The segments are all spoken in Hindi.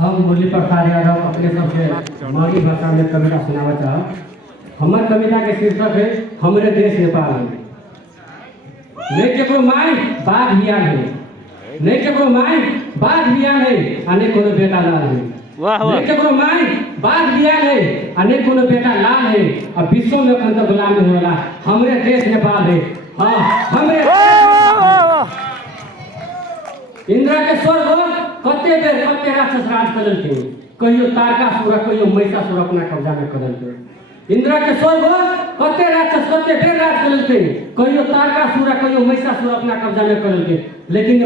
हम मुरली प्रसाद यादव अपने सबसे मानी भाषा में कविता सुनावा चाहब। हमार कविता के शीर्षक है हमरे देश नेपाल में। नहीं केकरो माय बाघ बियान है, नहीं केकरो माय बाघ बियान है, अनेक कोनो बेटा लाल है। वाह वाह। नहीं केकरो माय बाघ बियान है, अनेक कोनो बेटा लाल है। अब विश्व में अखन तक गुलाम नहीं होला हमरे देश नेपाल है। हाँ हमरे इंद्र के स्वर्ग कते बेर कते राक्षस राज करलखिन, कहियो तारकासुर कहियो महिषासुर अपना कब्जा में करलखिन। इंद्र के स्वर्ग कते राक्षस कते बेर राज करलखिन, कहियो तारकासुर कहियो महिषासुर अपना कब्जा में करलखिन। लेकिन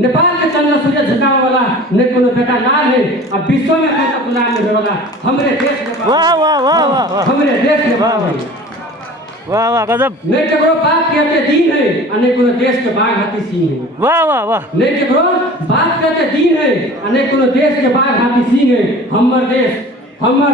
नेपाल के चंद्र सूर्य झुकावे वाला ने कोनो बेटा लाल है। अब विश्व में कत गुलाम नहीं होला हमरे देश नेपाल। वाह वाह वाह वाह। हमरे देश नेपाल। वाह वाह गजब। नहीं केकरो बाप कहते दीन है, अनेक कोनो देश के बाघ हाथी सिंह है। वाह वाह वाह। नहीं केकरो बाप कहते दीन है, अनेक कोनो देश के बाघ हाथी सिंह है। हमर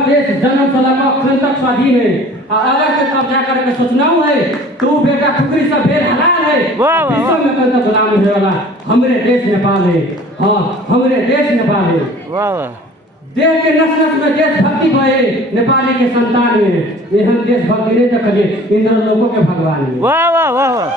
देश जन्म से लगा अखन तक स्वाधीन है। अगर के कब्जा करे के सोचनाऊ है तो बेटा खुकरी से बेर हलाल है। वाह वाह। विश्व में कत गुलाम होने वाला हमरे देश नेपाल है। हाँ हमरे देश नेपाल है। वाह वाह। देश के नस नस में देशभक्ति भये नेपाली के संतान में। एहन देशभक्ति नहीं देखलिए इंद्र लोगों के भगवान में। वाह वाह वाह वाह।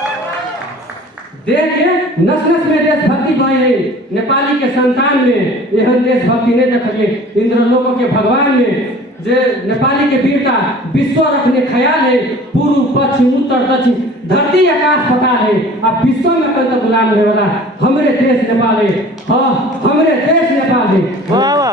देश के नस नस में देशभक्ति भये नेपाली के संतान में। एहन देशभक्ति नहीं देखलिए इंद्र लोगों के भगवान में। जे नेपाली के वीरता विश्व रखने ख्याल है। पूर्व पश्चिम उत्तर दक्षिण धरती आकाश पताल है। अब विश्व में कल तक गुलाम होने वाला हमरे देश नेपाल है। हाँ हमरे देश नेपाल है। वाह वाह।